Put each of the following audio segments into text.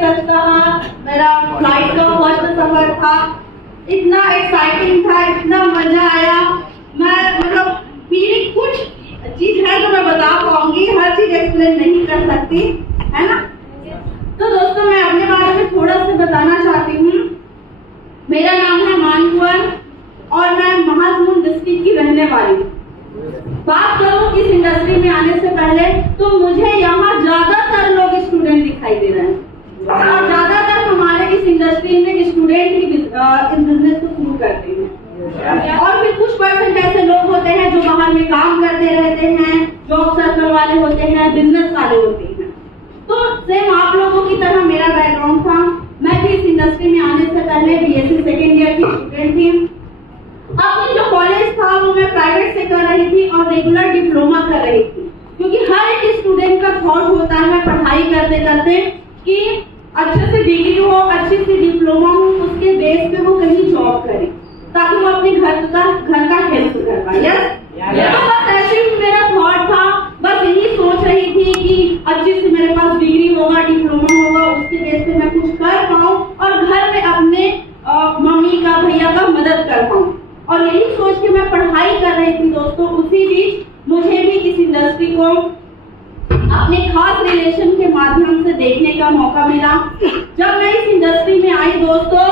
सच कहा, मेरा फ्लाइट का फर्स्ट सफर था, इतना एक्साइटिंग था, इतना मजा आया। मैं मतलब फीलिंग कुछ चीज है जो मैं बता पाऊंगी, हर चीज एक्सप्लेन नहीं कर सकती, है ना। तो दोस्तों मैं अपने बारे में थोड़ा सा बताना चाहती हूँ। मेरा नाम है मानकुवर और मैं महासमुंद डिस्ट्रिक्ट की रहने वाली हूँ। बात करूँ इस इंडस्ट्री में आने से पहले तो मुझे यहाँ ज्यादातर लोग स्टूडेंट दिखाई दे रहे हैं और ज्यादातर हमारे इस इंडस्ट्री में स्टूडेंट ही इस बिजनेस को शुरू करते हैं। और फिर कुछ परसेंट ऐसे लोग होते हैं जो बाहर में काम करते रहते हैं, जॉब सर्कल वाले होते हैं, बिजनेस वाले होते हैं। तो सेम आप लोगों की तरह मेरा बैकग्राउंड था। मैं भी इस इंडस्ट्री में आने से पहले बीएससी सेकेंड ईयर की स्टूडेंट थी। अपनी जो कॉलेज था वो मैं प्राइवेट से कर रही थी और रेगुलर डिप्लोमा कर रही थी, क्योंकि हर एक स्टूडेंट का थॉट होता है पढ़ाई करते करते कि अच्छे से डिग्री हो, अच्छी सी डिप्लोमा हो, उसके बेस पे वो कहीं जॉब करे ताकि वो अपने घर का हेल्प कर पाए। तो बस ऐसे ही मेरा थॉट था, बस यही सोच रही थी कि अच्छी से मेरे पास डिग्री होगा, डिप्लोमा होगा, उसके बेस पे मैं कुछ कर पाऊँ और घर में अपने मम्मी का, भैया का मदद कर पाऊँ। और यही सोच के मैं पढ़ाई कर रही थी दोस्तों। उसी बीच मुझे भी इस इंडस्ट्री को अपने खास रिलेशन के माध्यम से देखने का मौका मिला। जब मैं इस इंडस्ट्री में आई दोस्तों,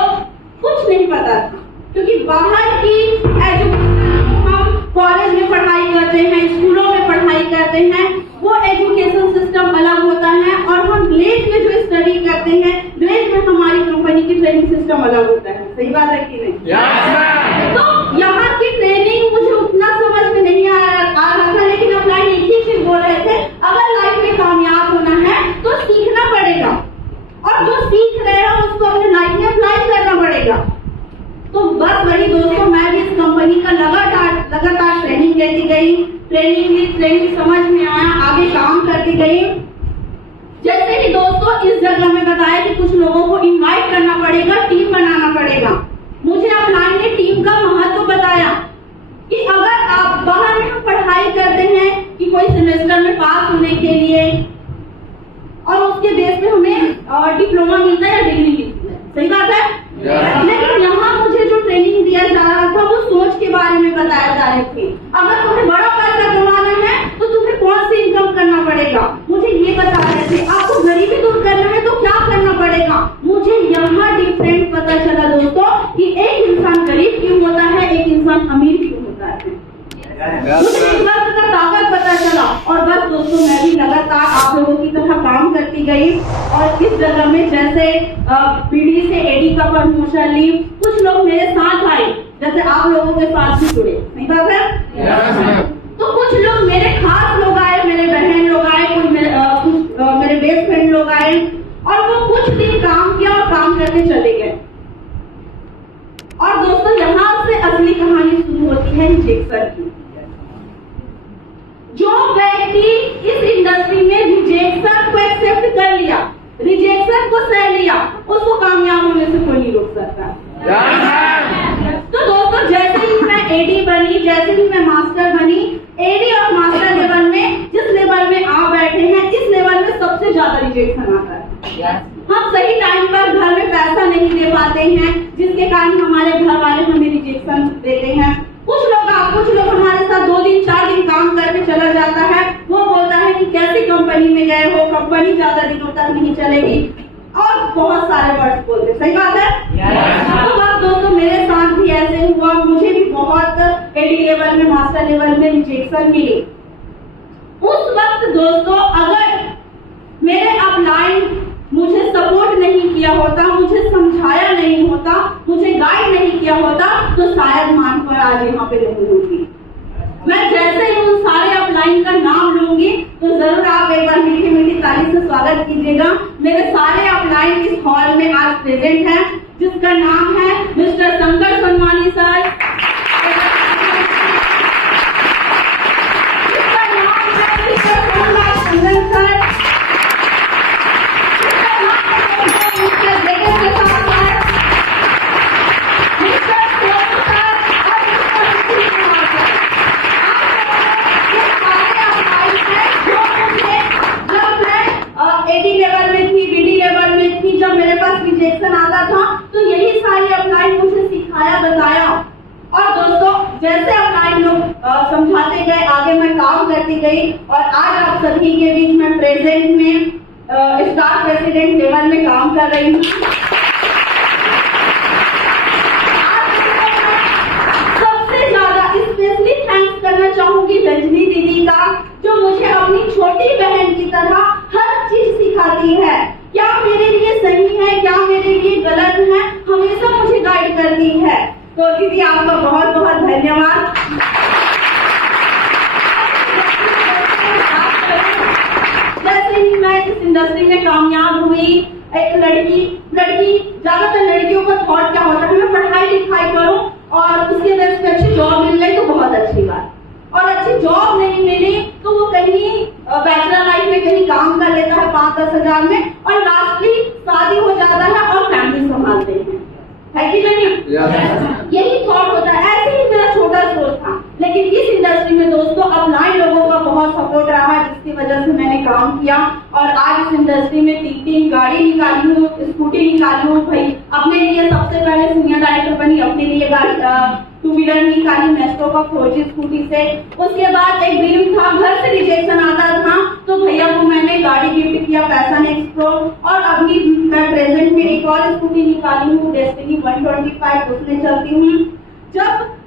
कुछ नहीं पता था, क्योंकि बाहर की एजुकेशन, हम कॉलेज में पढ़ाई करते हैं, स्कूलों में पढ़ाई करते हैं, वो एजुकेशन सिस्टम अलग होता है और हम विलेज में जो स्टडी करते हैं, विलेज में हमारी कंपनी की ट्रेनिंग सिस्टम अलग होता है। सही बात है कि नहीं? तो यहाँ की ट्रेनिंग मुझे उतना समझ में नहीं आ रहा था, लेकिन अपना एक ही चीज बोल रहे थे, अगर लाइफ में कामयाब होना है तो सीखना पड़ेगा और जो सीख रहे हैं उसको अपने लाइफ में अप्लाई करना पड़ेगा। तो बस वही दोस्तों, मैं भी इस कंपनी का लगातार ट्रेनिंग लेती गई, ट्रेनिंग समझ में आया, आगे काम करती गई। जैसे कि दोस्तों इस जगह में बताया कि कुछ लोगों को इनवाइट करना पड़ेगा, टीम बनाना पड़ेगा। मुझे अपलाइन ने टीम का महत्व बताया कि अगर आप बाहर में पढ़ाई करते हैं कि कोई सेमेस्टर में पास होने के लिए और उसके बेस पे हमें डिप्लोमा मिलता है या डिग्री मिलती है। सही बात है? लेकिन यहाँ मुझे जो ट्रेनिंग दिया जा रहा था वो सोच के बारे में बताया जा रहे थे। अगर तुम्हें बड़ा पैसा कमाना है तो तुम्हें कौन सी इनकम करना पड़ेगा, मुझे ये बता रहे थे। आपको गरीबी दूर करना है तो क्या करना पड़ेगा। मुझे यहाँ डिफरेंट पता चला दोस्तों कि एक इंसान गरीब क्यों होता है, एक इंसान अमीर क्यों होता है। मुझे इस बात का ताकत पता चला और बस दोस्तों मैं भी लगातार आप लोगों की तरह काम करती गई और इस जगह में जैसे पीडी से एडी का प्रमोशन ली, कुछ लोग मेरे साथ आए, जैसे आप लोगों के साथ भी जुड़े। नहीं बात है? तो कुछ लोग मेरे खास लोग आए, मेरे बहन लोग आए, कुछ मेरे बेस्ट फ्रेंड लोग आए और वो कुछ दिन काम किया और काम करके चले गए। और दोस्तों यहाँ से असली कहानी शुरू होती है रिजेक्शन की। जो व्यक्ति इस इंडस्ट्री में रिजेक्शन को एक्सेप्ट कर लिया, रिजेक्शन को सह लिया, उसको कामयाब होने से कोई नहीं रोक सकता। तो दोस्तों जैसे ही मैं एडी बनी, जैसे ही मैं मास्टर बनी, एडी और मास्टर लेवल में जिस लेवल में आप बैठे हैं, इस लेवल में सबसे ज्यादा रिजेक्शन आता है। हम सही टाइम पर घर में पैसा नहीं दे पाते हैं, जिसके कारण हमारे घर वाले हमें रिजेक्शन देते हैं। कुछ लोग हमारे साथ 2 दिन 4 दिन काम करके चला जाता है, वो बोलता है कि कैसी कंपनी में गए हो, कंपनी ज्यादा दिनों तक नहीं चलेगी और बहुत सारे वर्ड्स बोलते। सही बात है? तो बस दोस्तों मेरे साथ भी ऐसे हुआ, मुझे भी बहुत एडी लेवल में, मास्टर लेवल में रिजेक्शन मिली। उस वक्त दोस्तों अगर मेरे अपलाइन मुझे सपोर्ट नहीं किया होता, मुझे समझाया नहीं होता, मुझे गाइड नहीं किया होता, तो शायद मानकुवर आज यहाँ पे नहीं होगी। मैं जैसे ही उन सारे अपलाइन का नाम लूंगी तो जरूर आप एक बार मीठी मीठी ताली से स्वागत कीजिएगा। मेरे सारे अपलाइन इस हॉल में आज प्रेजेंट हैं, जिसका नाम है मिस्टर शंकर सनवानी सर, जिसका नाम है मिस्टर सोमनाथ चंदन सर, एडी लेवल में थी, बीडी लेवल में थी, जब करती गई और आज आप सभी के बीच में प्रेजेंट में स्टाफ प्रेसिडेंट लेवल में काम कर रही हूँ। सबसे ज्यादा स्पेशली थैंक्स करना चाहूंगी रजनी दीदी का, जो मुझे अपनी छोटी बहन की तरह हर चीज सिखाती है। क्या मेरे लिए सही है, क्या मेरे लिए गलत है, हमेशा मुझे गाइड करती है। तो दीदी आपका बहुत बहुत धन्यवाद। जैसे ही मैं इस इंडस्ट्री में कामयाब हुई, एक लड़की ज्यादातर लड़कियों का थॉट क्या होता है, मैं पढ़ाई लिखाई करूं और उसके बेस पे अच्छी जॉब मिल गई तो बहुत अच्छी बात, और अच्छी जॉब नहीं मिली तो वो कहीं बैचलर लाइफ में कहीं काम कर लेता है 5-10 हजार में, और लास्टली शादी हो जाता है और फैमिली संभालते हैं, है कि नहीं? यही थॉट होता है। ऐसे ही मेरा छोटा सोच था, लेकिन इस इंडस्ट्री में दोस्तों अपलाइन लोगों का बहुत सपोर्ट रहा है, जिसकी वजह से मैंने काम किया और आज इस इंडस्ट्री में 3 गाड़ी निकाली हूँ, स्कूटी निकाली हूँ। भाई अपने लिए सबसे पहले सीनियर डायरेक्टर बनी, अपने लिए गाड़ी 2 व्हीलर निकाली मेस्ट्रो का 4G स्कूटी से। उसके बाद एक ड्रीम था, घर से रिजेक्शन आता था तो भैया को मैंने गाड़ी गिफ्ट किया पैशन एक्सप्रो, और अभी मैं प्रेजेंट में एक और स्कूटी निकाली हूँ डेस्टिनी 125, उसमें चलती हूँ। जब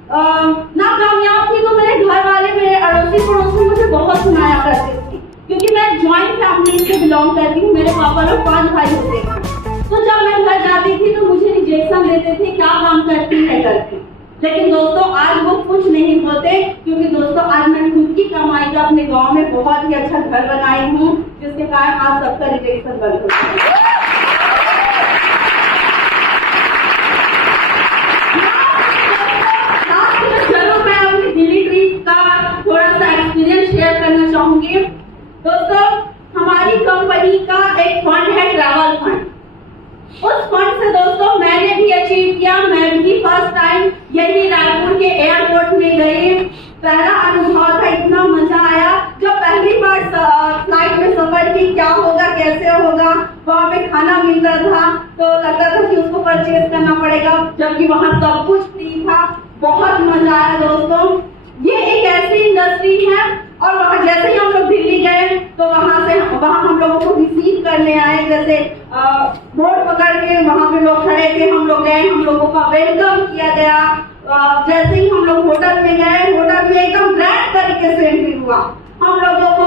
नाकामयाब थी तो मेरे घर वाले, मेरे अड़ोसी पड़ोसी मुझे बहुत सुनाया करते थे, क्योंकि मैं ज्वाइंट फैमिली से बिलोंग करती हूँ। मेरे पापा लोग 5 भाई होते हैं, तो जब मैं घर जाती थी तो मुझे रिजेक्शन देते थे, क्या काम करती है करके। लेकिन दोस्तों आज वो कुछ नहीं बोलते, क्योंकि दोस्तों आज मैं खुद की कमाई का अपने गांव में बहुत ही अच्छा घर बनाई हूँ, जिसके कारण आज सबका रिजेक्शन बंद हो गया। जरूर मैं अपनी दिल्ली ट्रिप का थोड़ा सा एक्सपीरियंस शेयर करना चाहूंगी। दोस्तों हमारी कंपनी का एक फंड है, ट्रैवल फंड। उस फंड से दोस्तों मैंने भी अचीव किया, मैं भी फर्स्ट टाइम यही रायपुर के एयरपोर्ट में गई। पहला अनुभव था, इतना मजा आया। जब पहली बार फ्लाइट में सफर की, क्या होगा कैसे होगा, वहाँ पे खाना मिलता था तो लगता था कि उसको परचेज करना पड़ेगा, जबकि वहाँ सब कुछ फ्री था। बहुत मजा आया दोस्तों। ये एक ऐसी इंडस्ट्री है, और वहाँ जैसे ही हम लोग दिल्ली गए तो वहाँ हम लोगों को रिसीव करने आए, जैसे बोर्ड पकड़ के वहाँ पे लोग खड़े थे, हम लोग गए, हम लोगों का वेलकम किया गया। जैसे ही हम लोग होटल में गए, होटल में एकदम ग्रैंड तरीके से एंट्री हुआ। हम लोगों को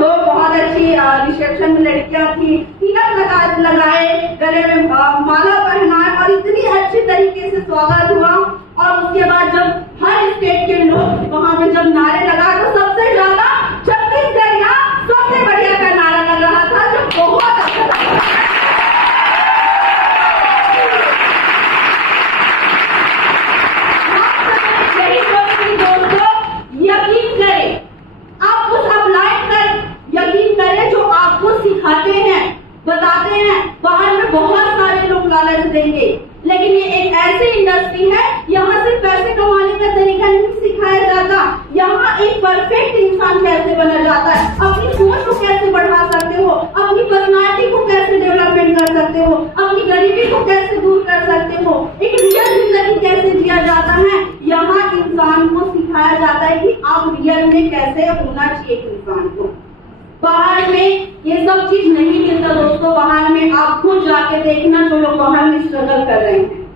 2 बहुत अच्छी रिसेप्शन में लड़कियां थी, तिलक लगाए, गले में माला पहनाए और इतनी अच्छी तरीके से स्वागत हुआ। और उसके बाद जब हर स्टेट के लोग वहाँ पे जब नारे लगा, तो सबसे ज्यादा छत्तीसगढ़ या सबसे बढ़िया का नारा लग रहा था, जो बहुत अच्छा था। यही दोस्तों यकीन करें, आप उस अपलाइन कर यकीन करें जो आपको सिखाते हैं, बताते हैं। बाहर में बहुत सारे लोग लालच देंगे, लेकिन ये एक ऐसी इंडस्ट्री है, यहाँ सिर्फ पैसे कमाने का तरीका नहीं सिखाया जाता, यहाँ एक परफेक्ट इंसान कैसे बना जाता है, अपनी सोच को कैसे बढ़ा सकते हो, अपनी पर्सनालिटी को कैसे डेवलपमेंट कर सकते हो, अपनी गरीबी को कैसे दूर कर सकते हो, एक रियल जिंदगी कैसे जिया जाता है, यहाँ इंसान को सिखाया जाता है कि आप रियल में कैसे होना चाहिए इंसान को। बाहर में ये सब चीज नहीं मिलता दोस्तों। बाहर में आप खुद जाके देखना, जो लोग बाहर में स्ट्रगल कर रहे हैं,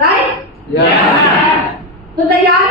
राइट? तो तैयार